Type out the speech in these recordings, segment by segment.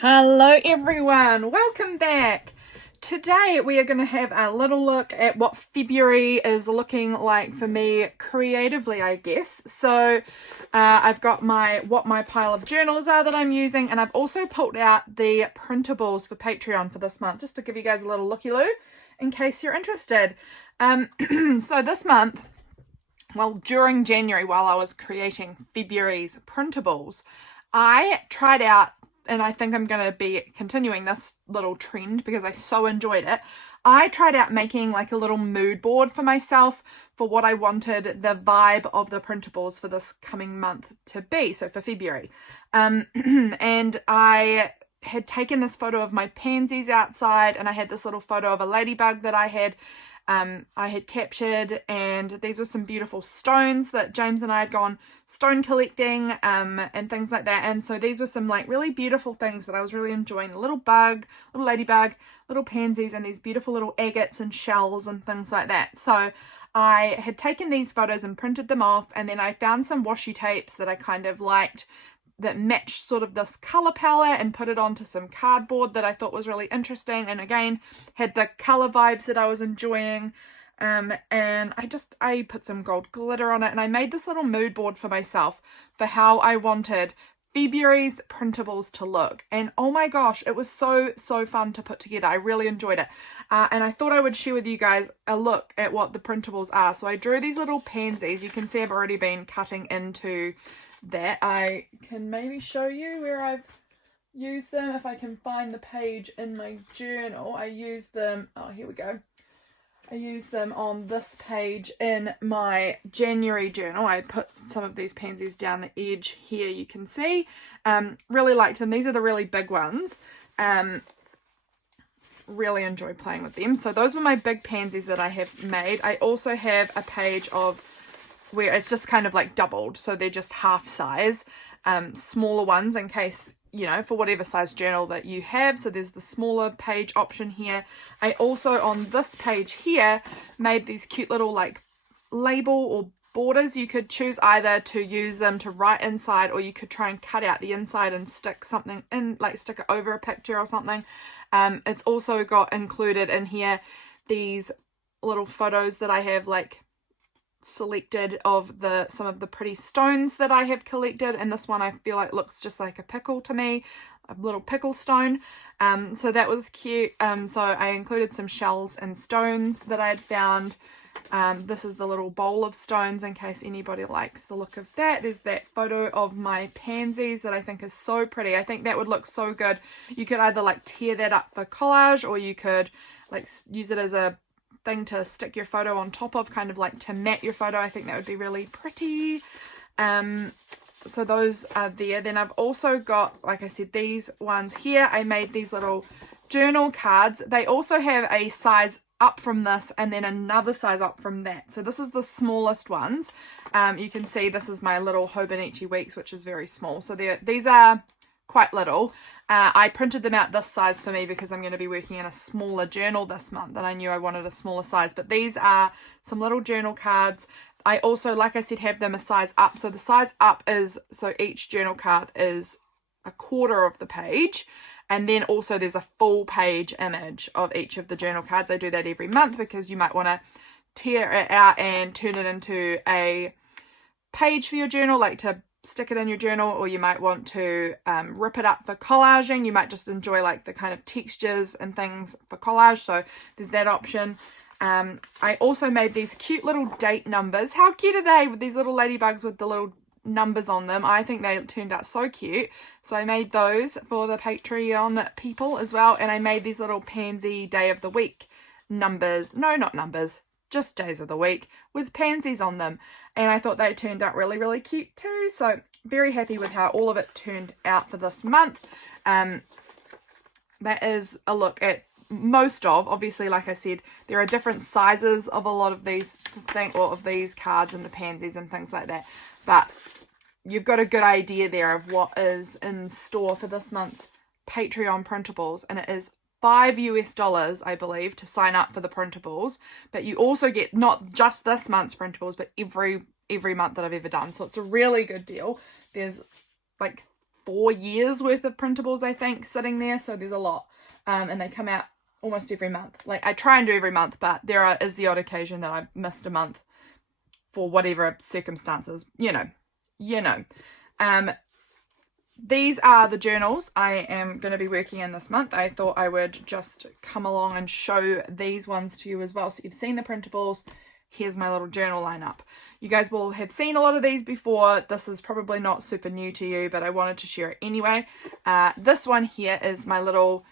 Hello everyone, welcome back. Today we are going to have a little look at what February is looking like for me creatively, I guess. So I've got what my pile of journals are that I'm using, and I've also pulled out the printables for Patreon for this month, just to give you guys a little looky-loo in case you're interested. So this month, during January, while I was creating February's printables, I tried out, and I think I'm going to be continuing this little trend because I so enjoyed it. I tried out making like a little mood board for myself for what I wanted the vibe of the printables for this coming month to be, so for February. And I had taken this photo of my pansies outside, and I had this little photo of a ladybug that I had captured, and these were some beautiful stones that James and I had gone stone collecting and things like that. And so these were some like really beautiful things that I was really enjoying: the little ladybug, little pansies, and these beautiful little agates and shells and things like that. So I had taken these photos and printed them off, and then I found some washi tapes that I kind of liked that matched sort of this color palette, and put it onto some cardboard that I thought was really interesting, and again had the color vibes that I was enjoying. And I put some gold glitter on it, and I made this little mood board for myself for how I wanted February's printables to look. And oh my gosh, it was so fun to put together. I really enjoyed it, and I thought I would share with you guys a look at what the printables are. So I drew these little pansies. You can see I've already been cutting into that. I can maybe show you where I've used them if I can find the page in my journal. I used them, oh here we go, I used them on this page in my January journal. I put some of these pansies down the edge here, you can see. Really liked them. These are the really big ones. Really enjoyed playing with them. So those were my big pansies that I have made. I also have a page of where it's just kind of like doubled, so they're just half size, smaller ones in case, you know, for whatever size journal that you have. So there's the smaller page option here. I also, on this page here, made these cute little like label or borders. You could choose either to use them to write inside, or you could try and cut out the inside and stick something in, like stick it over a picture or something. It's also got included in here these little photos that I have like selected of some of the pretty stones that I have collected, and this one I feel like looks just like a pickle to me, a little pickle stone. So that was cute. So I included some shells and stones that I had found. This is the little bowl of stones in case anybody likes the look of that. There's that photo of my pansies that I think is so pretty. I think that would look so good. You could either like tear that up for collage, or you could like use it as a thing to stick your photo on top of, kind of like to mat your photo. I think that would be really pretty. So those are there. Then I've also got, like I said, these ones here. I made these little journal cards. They also have a size up from this, and then another size up from that. So this is the smallest ones. You can see this is my little Hobonichi Weeks, which is very small. So these are quite little. I printed them out this size for me because I'm going to be working in a smaller journal this month, and I knew I wanted a smaller size. But these are some little journal cards. I also, like I said, have them a size up. So the size up is, so each journal card is a quarter of the page. And then also there's a full page image of each of the journal cards. I do that every month because you might want to tear it out and turn it into a page for your journal, like to stick it in your journal, or you might want to rip it up for collaging. You might just enjoy like the kind of textures and things for collage, so there's that option. I also made these cute little date numbers. How cute are they, with these little ladybugs with the little numbers on them? I think they turned out so cute. So I made those for the Patreon people as well, and I made these little pansy day of the week numbers. No, not numbers, just days of the week with pansies on them, and I thought they turned out really cute too. So very happy with how all of it turned out for this month. That is a look at most of, obviously, like I said, there are different sizes of a lot of these of these cards and the pansies and things like that, but you've got a good idea there of what is in store for this month's Patreon printables, and it is $5 I believe to sign up for the printables, but you also get not just this month's printables, but every month that I've ever done. So it's a really good deal. There's like 4 years worth of printables, I think, sitting there. So there's a lot. And they come out almost every month. Like, I try and do every month, but is the odd occasion that I've missed a month for whatever circumstances, you know. These are the journals I am going to be working in this month. I thought I would just come along and show these ones to you as well. So you've seen the printables. Here's my little journal lineup. You guys will have seen a lot of these before. This is probably not super new to you, but I wanted to share it anyway. This one here is my little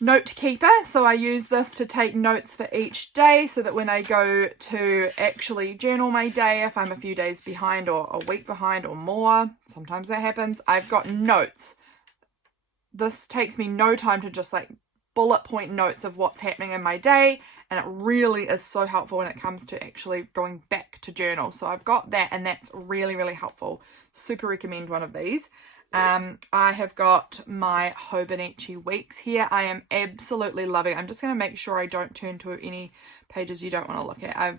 note keeper. So I use this to take notes for each day so that when I go to actually journal my day, if I'm a few days behind or a week behind or more, sometimes that happens, I've got notes. This takes me no time to just like bullet point notes of what's happening in my day, and it really is so helpful when it comes to actually going back to journal. So I've got that, and that's really, really helpful. Super recommend one of these. I have got my Hobonichi weeks here. I am absolutely loving. I'm just going to make sure I don't turn to any pages you don't want to look at.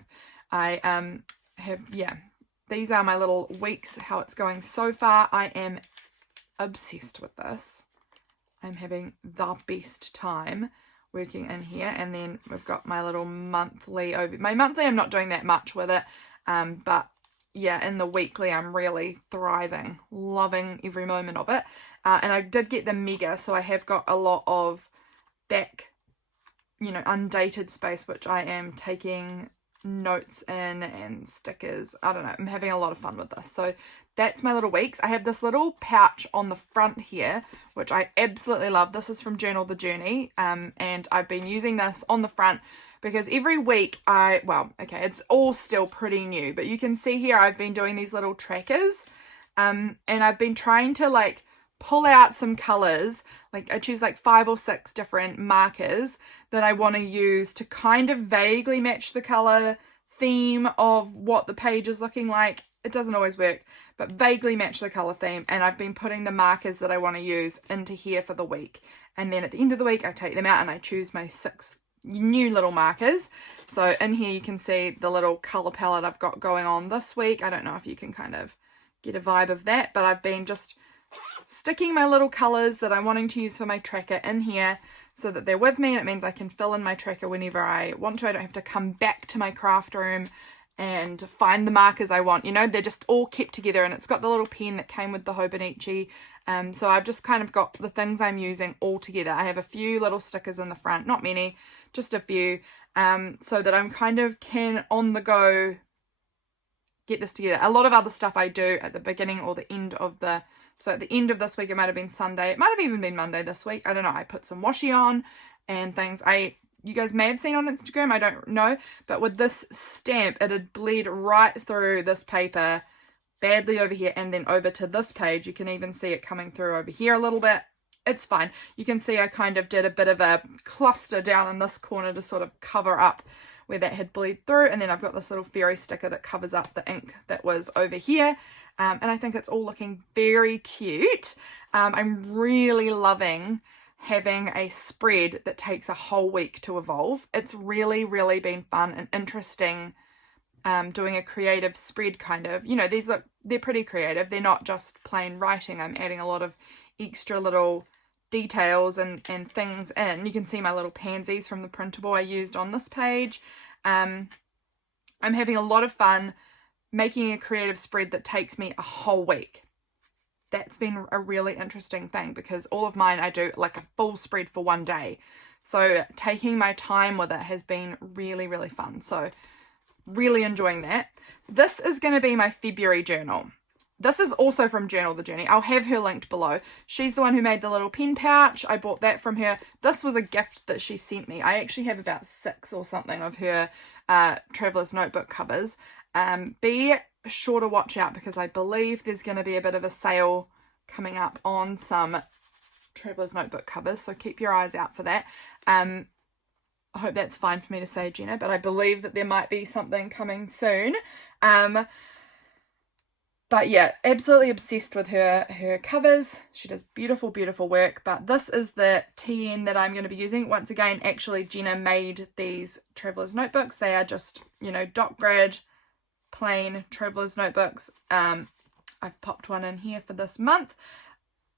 These are my little weeks, how it's going so far. I am obsessed with this. I'm having the best time working in here. And then we've got my little monthly over. My monthly, I'm not doing that much with it, but yeah, in the weekly, I'm really thriving, loving every moment of it. And I did get the mega, so I have got a lot of back, undated space, which I am taking notes in and stickers. I don't know, I'm having a lot of fun with this. So that's my little weeks. I have this little pouch on the front here, which I absolutely love. This is from Journal the Journey, and I've been using this on the front because every week it's all still pretty new, but you can see here I've been doing these little trackers, and I've been trying to like pull out some colors. Like I choose like 5 or 6 different markers that I want to use to kind of vaguely match the color theme of what the page is looking like. It doesn't always work, but vaguely match the color theme. And I've been putting the markers that I want to use into here for the week. And then at the end of the week, I take them out and I choose my 6 new little markers. So in here you can see the little color palette I've got going on this week. I don't know if you can kind of get a vibe of that, but I've been just sticking my little colors that I'm wanting to use for my tracker in here so that they're with me, and it means I can fill in my tracker whenever I want to. I don't have to come back to my craft room and find the markers I want. They're just all kept together, and it's got the little pen that came with the Hobonichi. So I've just kind of got the things I'm using all together. I have a few little stickers in the front, not many, just a few, so that I'm kind of can on the go get this together. A lot of other stuff I do at the beginning or the end of so at the end of this week, it might have been Sunday, it might have even been Monday this week, I don't know, I put some washi on and things you guys may have seen on Instagram, I don't know, but with this stamp, it had bled right through this paper, badly over here, and then over to this page. You can even see it coming through over here a little bit. It's fine. You can see I kind of did a bit of a cluster down in this corner to sort of cover up where that had bled through, and then I've got this little fairy sticker that covers up the ink that was over here, and I think it's all looking very cute. I'm really loving having a spread that takes a whole week to evolve. It's really, really been fun and interesting doing a creative spread kind of. They're pretty creative. They're not just plain writing. I'm adding a lot of extra little details and things in. You can see my little pansies from the printable I used on this page. I'm having a lot of fun making a creative spread that takes me a whole week. That's been a really interesting thing because all of mine I do like a full spread for one day. So taking my time with it has been really, really fun. So really enjoying that. This is going to be my February journal. This is also from Journal the Journey. I'll have her linked below. She's the one who made the little pen pouch. I bought that from her. This was a gift that she sent me. I actually have about 6 or something of her Traveler's Notebook covers. Be sure to watch out because I believe there's going to be a bit of a sale coming up on some Traveler's Notebook covers. So keep your eyes out for that. I hope that's fine for me to say, Jenna, but I believe that there might be something coming soon. But yeah, absolutely obsessed with her covers. She does beautiful, beautiful work. But this is the TN that I'm going to be using. Once again, actually, Jenna made these Traveler's Notebooks. They are just, dot grid, plain Traveler's Notebooks. I've popped one in here for this month.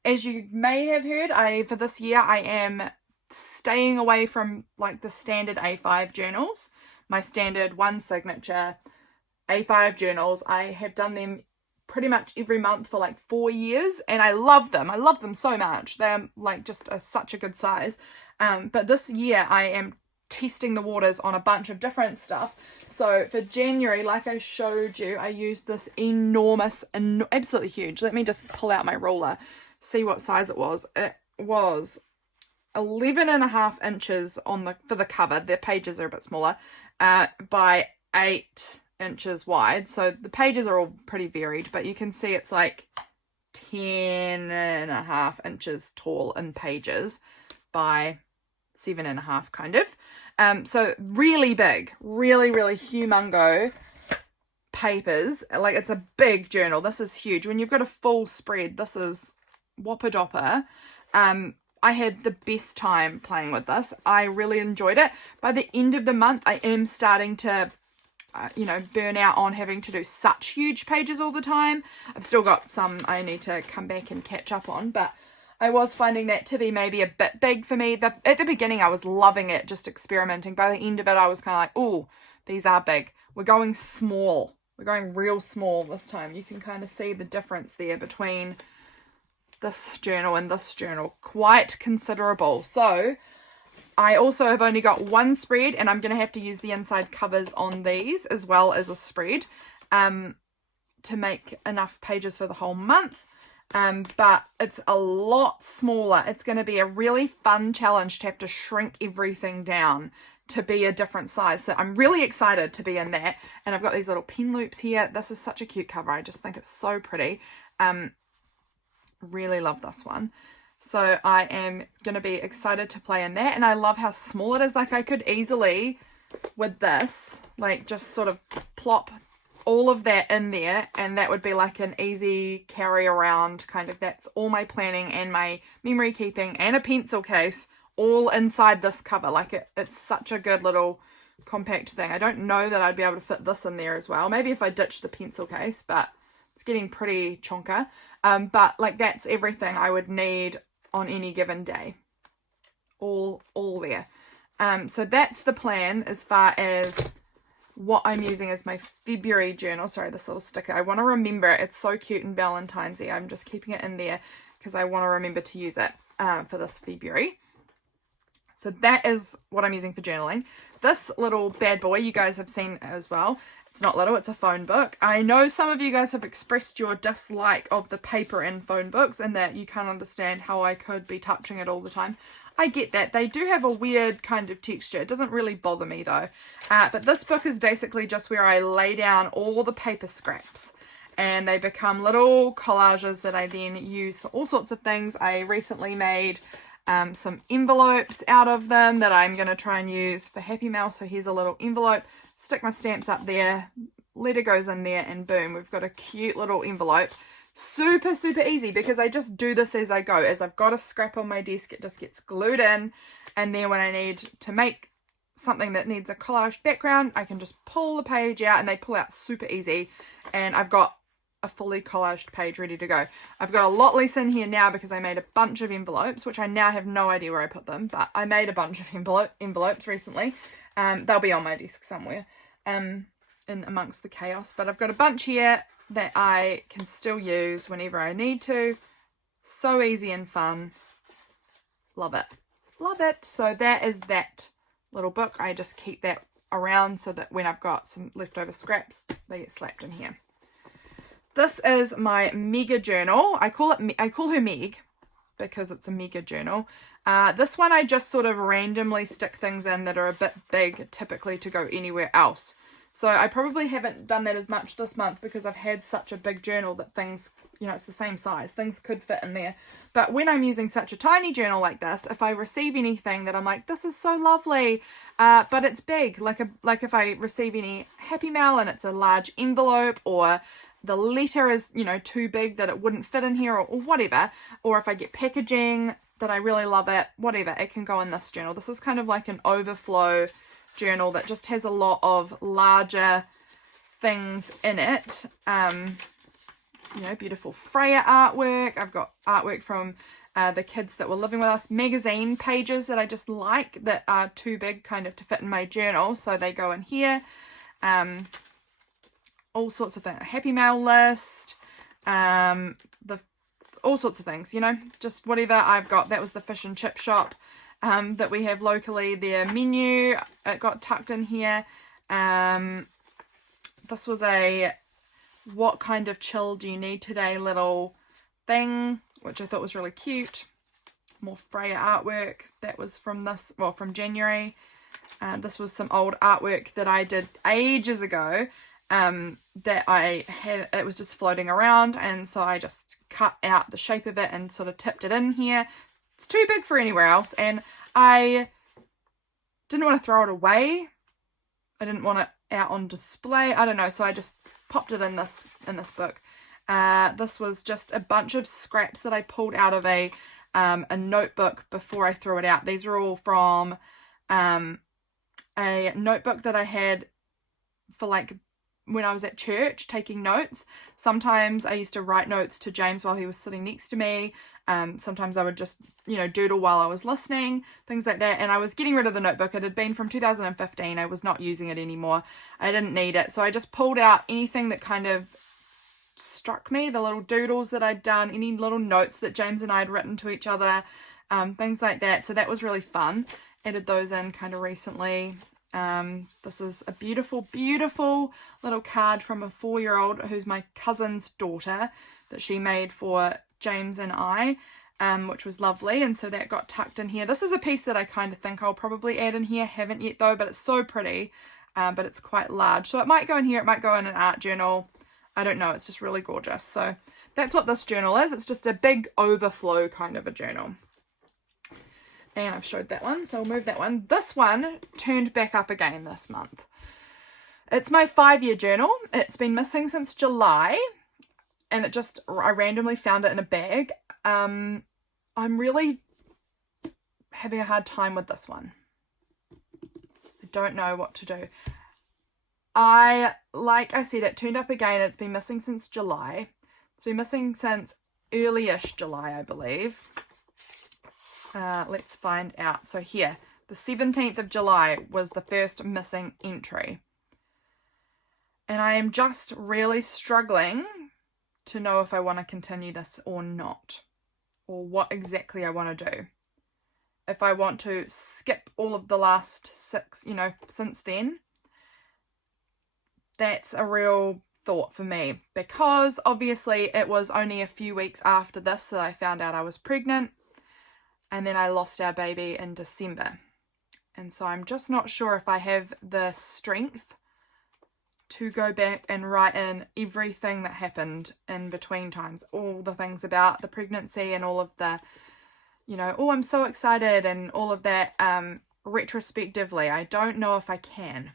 As you may have heard, for this year I am staying away from like the standard A5 journals, my standard one signature A5 journals. I have done them pretty much every month for like 4 years, and I love them. I love them so much. They're like just such a good size. But this year I am testing the waters on a bunch of different stuff. So for January, like I showed you, I used this enormous, absolutely huge. Let me just pull out my ruler, see what size it was. It was 11.5 inches for the cover. The pages are a bit smaller, by 8 inches wide. So the pages are all pretty varied, but you can see it's like 10.5 inches tall in pages by 7.5 kind of. So really big, really humongo papers. Like, it's a big journal. This is huge. When you've got a full spread, this is whopper dopper. I had the best time playing with this. I really enjoyed it. By the end of the month, I am starting to burn out on having to do such huge pages all the time. I've still got some I need to come back and catch up on, but I was finding that to be maybe a bit big for me. At the beginning, I was loving it, just experimenting. By the end of it, I was kind of like, oh, these are big. We're going small. We're going real small this time. You can kind of see the difference there between this journal and this journal. Quite considerable. So I also have only got one spread, and I'm going to have to use the inside covers on these as well as a spread to make enough pages for the whole month. But it's a lot smaller. It's going to be a really fun challenge to have to shrink everything down to be a different size. So I'm really excited to be in that. And I've got these little pen loops here. This is such a cute cover. I just think it's so pretty. Really love this one. So I am going to be excited to play in that. And I love how small it is. Like, I could easily, with this, like, just sort of plop all of that in there, and that would be like an easy carry around kind of. That's all my planning and my memory keeping and a pencil case all inside this cover. Like, it's such a good little compact thing. I don't know that I'd be able to fit this in there as well. Maybe if I ditch the pencil case, but it's getting pretty chonker. But like, that's everything I would need on any given day. All there. So that's the plan as far as what I'm using as my February journal. Sorry, this little sticker. I want to remember it. It's so cute and Valentine's-y. I'm just keeping it in there because I want to remember to use it for this February. So that is what I'm using for journaling. This little bad boy you guys have seen as well. It's not little, it's a phone book. I know some of you guys have expressed your dislike of the paper in phone books and that you can't understand how I could be touching it all the time. I get that. They do have a weird kind of texture. It doesn't really bother me though. But this book is basically just where I lay down all the paper scraps and they become little collages that I then use for all sorts of things. I recently made some envelopes out of them that I'm going to try and use for Happy Mail. So here's a little envelope, stick my stamps up there, letter goes in there, and boom, we've got a cute little envelope. Super easy because I just do this as I go. As I've got a scrap on my desk, it just gets glued in, and then when I need to make something that needs a collage background, I can just pull the page out and they pull out super easy, and I've got a fully collaged page ready to go. I've got a lot less in here now because I made a bunch of envelopes, which I now have no idea where I put them, but I made a bunch of envelopes recently. They'll be on my desk somewhere in amongst the chaos, but I've got a bunch here that I can still use whenever I need to. So easy and fun. Love it. Love it. So that is that little book. I just keep that around so that when I've got some leftover scraps, they get slapped in here. This is my mega journal. I call her Meg because it's a mega journal. This one I just sort of randomly stick things in that are a bit big typically to go anywhere else. So I probably haven't done that as much this month because I've had such a big journal that things, it's the same size. Things could fit in there. But when I'm using such a tiny journal like this, if I receive anything that I'm like, this is so lovely, but it's big, like if I receive any Happy Mail and it's a large envelope, or the letter is, too big that it wouldn't fit in here, or whatever, or if I get packaging that I really love it, whatever, it can go in this journal. This is kind of like an overflow journal that just has a lot of larger things in it. you know, beautiful Freya artwork. I've got artwork from the kids that were living with us, magazine pages that I just like that are too big kind of to fit in my journal, so they go in here. All sorts of things, a happy mail list, all sorts of things, you know, just whatever I've got. That was the fish and chip shop that we have locally. Their menu, it got tucked in here. This was a what kind of chill do you need today little thing, which I thought was really cute. More Freya artwork. That was from this, well, from January. This was some old artwork that I did ages ago, that I had, it was just floating around, and so I just cut out the shape of it and sort of tipped it in here. It's too big for anywhere else, and I didn't want to throw it away. I didn't want it out on display. I don't know, so I just popped it in this book. This was just a bunch of scraps that I pulled out of a notebook before I threw it out. These are all from a notebook that I had for like when I was at church taking notes. Sometimes I used to write notes to James while he was sitting next to me. Sometimes I would just, you know, doodle while I was listening, things like that. And I was getting rid of the notebook. It had been from 2015. I was not using it anymore. I didn't need it. So I just pulled out anything that kind of struck me, the little doodles that I'd done, any little notes that James and I had written to each other, things like that. So that was really fun. Added those in kind of recently. This is a beautiful, beautiful little card from a 4-year-old who's my cousin's daughter that she made for James and I, which was lovely. And so that got tucked in here. This is a piece that I kind of think I'll probably add in here. Haven't yet though, but it's so pretty, but it's quite large. So it might go in here. It might go in an art journal. I don't know. It's just really gorgeous. So that's what this journal is. It's just a big overflow kind of a journal. And I've showed that one, so I'll move that one. This one turned back up again this month. It's my 5-year journal. It's been missing since July, and I randomly found it in a bag. I'm really having a hard time with this one. I don't know what to do. Like I said, it turned up again. It's been missing since July. It's been missing since early-ish July, I believe. Let's find out. So here, the 17th of July was the first missing entry. And I am just really struggling to know if I want to continue this or not. Or what exactly I want to do. If I want to skip all of the last 6, you know, since then. That's a real thought for me. Because obviously it was only a few weeks after this that I found out I was pregnant. And then I lost our baby in December. And so I'm just not sure if I have the strength to go back and write in everything that happened in between times. All the things about the pregnancy and all of the, you know, oh, I'm so excited and all of that retrospectively. I don't know if I can.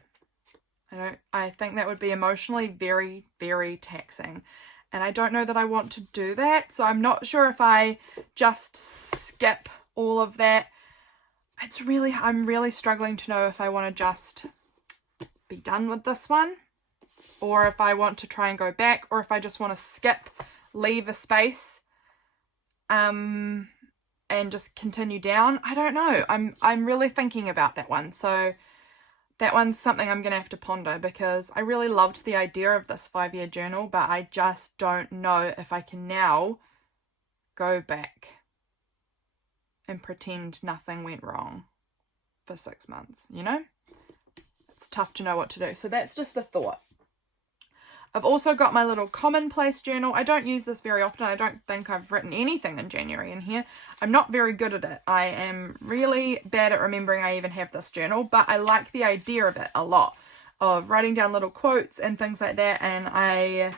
I think that would be emotionally very, very taxing. And I don't know that I want to do that. So I'm not sure if I just skip all of that. I'm really struggling to know if I want to just be done with this one, or if I want to try and go back, or if I just want to skip, leave a space, and just continue down. I don't know. I'm really thinking about that one. So that one's something I'm going to have to ponder, because I really loved the idea of this 5-year journal, but I just don't know if I can now go back and pretend nothing went wrong for 6 months, you know? It's tough to know what to do. So that's just a thought. I've also got my little commonplace journal. I don't use this very often. I don't think I've written anything in January in here. I'm not very good at it. I am really bad at remembering I even have this journal, but I like the idea of it a lot, of writing down little quotes and things like that. And I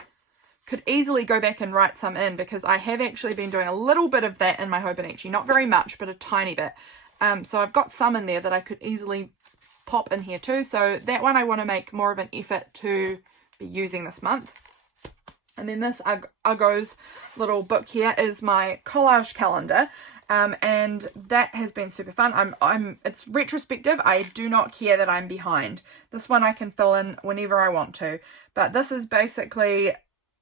could easily go back and write some in, because I have actually been doing a little bit of that in my Hobonichi. Not very much, but a tiny bit. So I've got some in there that I could easily pop in here too. So that one I want to make more of an effort to be using this month. And then this Uggo's little book here is my collage calendar. And that has been super fun. It's retrospective. I do not care that I'm behind. This one I can fill in whenever I want to. But this is basically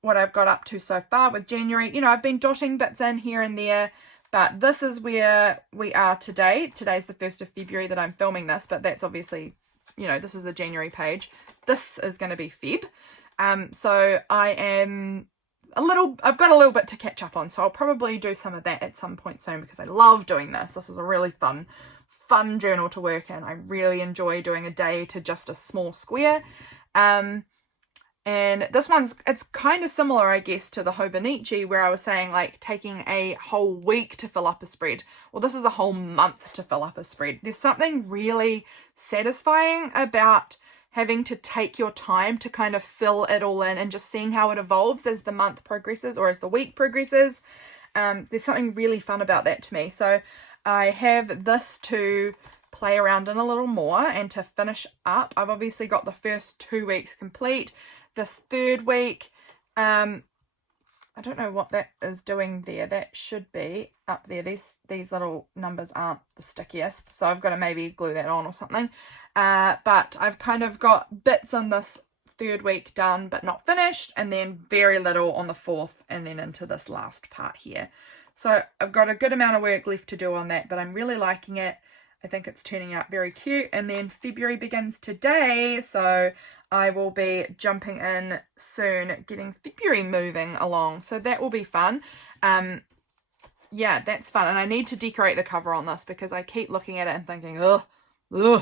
what I've got up to so far with January. You know, I've been dotting bits in here and there, but this is where we are today. Today's the 1st of February that I'm filming this, but that's obviously, you know, this is a January page. This is going to be Feb. So I've got a little bit to catch up on, so I'll probably do some of that at some point soon because I love doing this. This is a really fun journal to work in. I really enjoy doing a day to just a small square. And this it's kind of similar, I guess, to the Hobonichi, where I was saying like taking a whole week to fill up a spread. Well, this is a whole month to fill up a spread. There's something really satisfying about having to take your time to kind of fill it all in and just seeing how it evolves as the month progresses or as the week progresses. There's something really fun about that to me. So I have this to play around in a little more and to finish up. I've obviously got the first 2 weeks complete. This 3rd week, I don't know what that is doing there. That should be up there. These little numbers aren't the stickiest, so I've got to maybe glue that on or something. But I've kind of got bits on this 3rd week done but not finished, and then very little on the 4th, and then into this last part here. So I've got a good amount of work left to do on that, but I'm really liking it. I think it's turning out very cute. And then February begins today, so I will be jumping in soon, getting February moving along. So that will be fun. Yeah, that's fun. And I need to decorate the cover on this because I keep looking at it and thinking, ugh,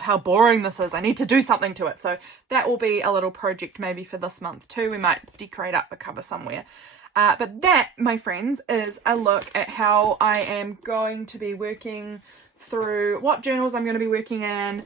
how boring this is. I need to do something to it. So that will be a little project maybe for this month too. We might decorate up the cover somewhere. But that, my friends, is a look at how I am going to be working through what journals I'm going to be working in,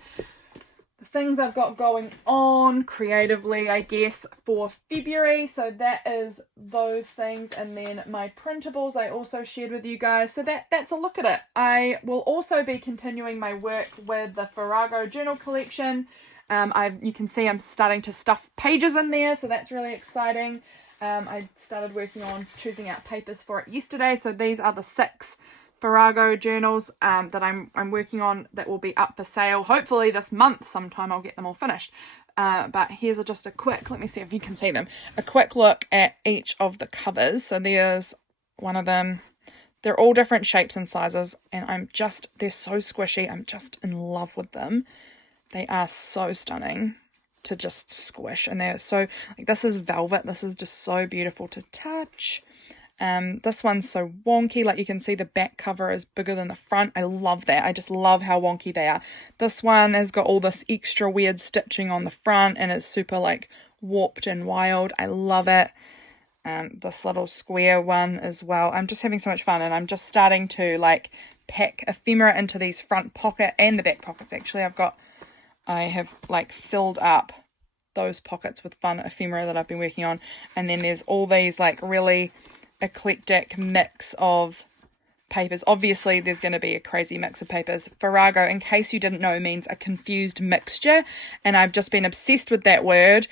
the things I've got going on creatively, I guess, for February. So that is those things. And then my printables I also shared with you guys. So that's a look at it. I will also be continuing my work with the Farago Journal collection. You can see I'm starting to stuff pages in there, so that's really exciting. I started working on choosing out papers for it yesterday. So these are the 6 Farago journals that I'm working on that will be up for sale. Hopefully this month sometime I'll get them all finished. But here's just a quick, let me see if you can see them, a quick look at each of the covers. So there's one of them. They're all different shapes and sizes, and they're so squishy. I'm just in love with them. They are so stunning to just squish, and they're so, like, this is velvet. This is just so beautiful to touch. This one's so wonky, like you can see the back cover is bigger than the front. I love that. I just love how wonky they are. This one has got all this extra weird stitching on the front and it's super like warped and wild. I love it. This little square one as well. I'm just having so much fun, and I'm just starting to like pack ephemera into these front pocket and the back pockets. Actually, I have like filled up those pockets with fun ephemera that I've been working on. And then there's all these like really eclectic mix of papers. Obviously there's going to be a crazy mix of papers. Farago, in case you didn't know, means a confused mixture, and I've just been obsessed with that word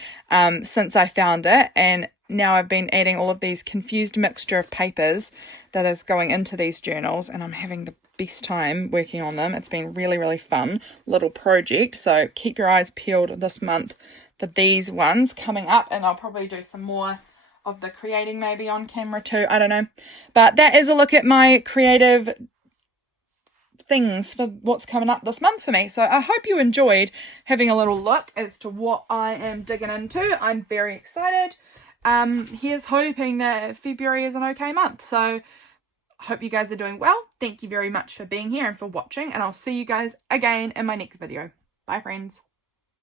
since I found it, and now I've been adding all of these confused mixture of papers that is going into these journals, and I'm having the best time working on them. It's been really, really fun little project, so keep your eyes peeled this month for these ones coming up, and I'll probably do some more of the creating maybe on camera too, I don't know. But that is a look at my creative things for what's coming up this month for me. So I hope you enjoyed having a little look as to what I am digging into. I'm very excited. Here's hoping that February is an okay month. So I hope you guys are doing well. Thank you very much for being here and for watching, and I'll see you guys again in my next video. Bye friends.